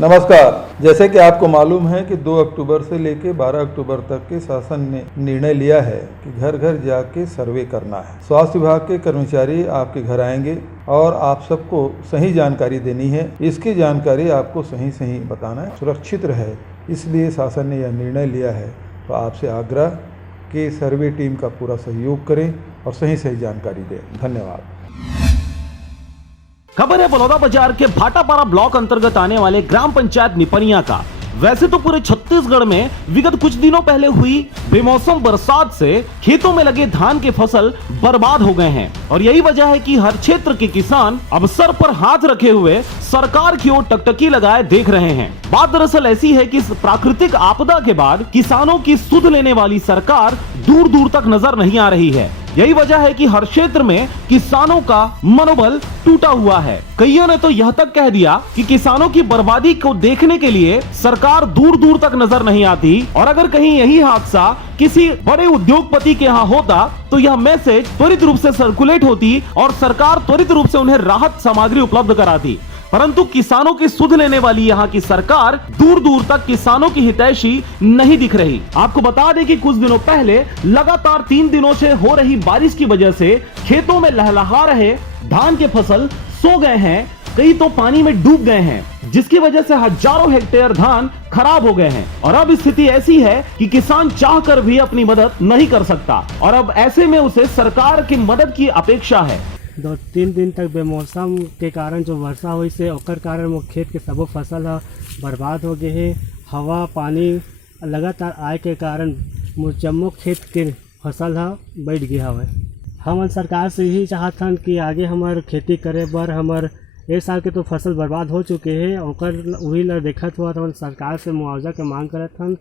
नमस्कार। जैसे कि आपको मालूम है कि 2 अक्टूबर से लेकर 12 अक्टूबर तक के शासन ने निर्णय लिया है कि घर घर जाके सर्वे करना है। स्वास्थ्य विभाग के कर्मचारी आपके घर आएंगे और आप सबको सही जानकारी देनी है। इसकी जानकारी आपको सही बताना है, सुरक्षित रहे, इसलिए शासन ने यह निर्णय लिया है। तो आपसे आग्रह कि सर्वे टीम का पूरा सहयोग करें और सही जानकारी दें। धन्यवाद। खबर है बलौदा बाजार के भाटापारा ब्लॉक अंतर्गत आने वाले ग्राम पंचायत निपनिया का। वैसे तो पूरे छत्तीसगढ़ में विगत कुछ दिनों पहले हुई बेमौसम बरसात से खेतों में लगे धान के फसल बर्बाद हो गए हैं और यही वजह है कि हर क्षेत्र के किसान अब सर पर हाथ रखे हुए सरकार की ओर टकटकी लगाए देख रहे हैं। बात दरअसल ऐसी है कि इस प्राकृतिक आपदा के बाद किसानों की सुध लेने वाली सरकार दूर दूर तक नजर नहीं आ रही है। यही वजह है कि हर क्षेत्र में किसानों का मनोबल टूटा हुआ है। कईयों ने तो यह तक कह दिया कि किसानों की बर्बादी को देखने के लिए सरकार दूर दूर तक नजर नहीं आती और अगर कहीं यही हादसा किसी बड़े उद्योगपति के यहाँ होता तो यह मैसेज त्वरित रूप से सर्कुलेट होती और सरकार त्वरित रूप से उन्हें राहत सामग्री उपलब्ध कराती। परंतु किसानों की सुध लेने वाली यहाँ की सरकार दूर दूर तक किसानों की हितैषी नहीं दिख रही। आपको बता दें कि कुछ दिनों पहले लगातार 3 दिनों से हो रही बारिश की वजह से खेतों में लहलहा रहे धान के फसल सो गए हैं, कई तो पानी में डूब गए हैं, जिसकी वजह से हजारों हेक्टेयर धान खराब हो गए हैं और अब स्थिति ऐसी है कि किसान चाहकर भी अपनी मदद नहीं कर सकता और अब ऐसे में उसे सरकार की मदद की अपेक्षा है। 2-3 दिन तक बेमौसम के कारण जो वर्षा हुई से ओकर कारण वो खेत के सबो फसल बर्बाद हो गए हैं। हवा पानी लगातार आए के कारण जम्मो खेत के फसल बैठ गया हवे। हम सरकार से यही चाहत हन कि आगे हमार खेती करे बर हमार एक साल के तो फसल बर्बाद हो चुके हैं, ओकर वही ला देखत हुआ तो सरकार से मुआवजा के मांग करत हन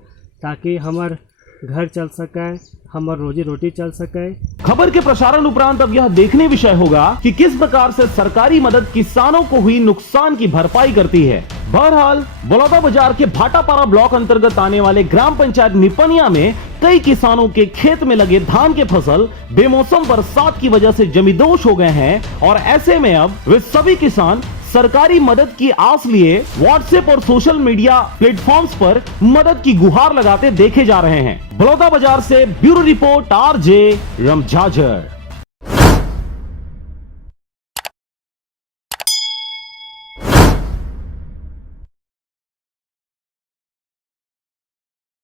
ताकि हमार घर चल सके, हमार रोजी रोटी चल सके। खबर के प्रसारण उपरांत अब यह देखने विषय होगा कि किस प्रकार से सरकारी मदद किसानों को हुई नुकसान की भरपाई करती है। बहरहाल बलौदा बाजार के भाटापारा ब्लॉक अंतर्गत आने वाले ग्राम पंचायत निपनिया में कई किसानों के खेत में लगे धान के फसल बेमौसम बरसात की वजह से जमींदोज हो गए हैं और ऐसे में अब वे सभी किसान सरकारी मदद की आस लिए व्हाट्सएप और सोशल मीडिया प्लेटफॉर्म्स पर मदद की गुहार लगाते देखे जा रहे हैं। बलौदा बाजार से ब्यूरो रिपोर्ट RJ रमझाझर।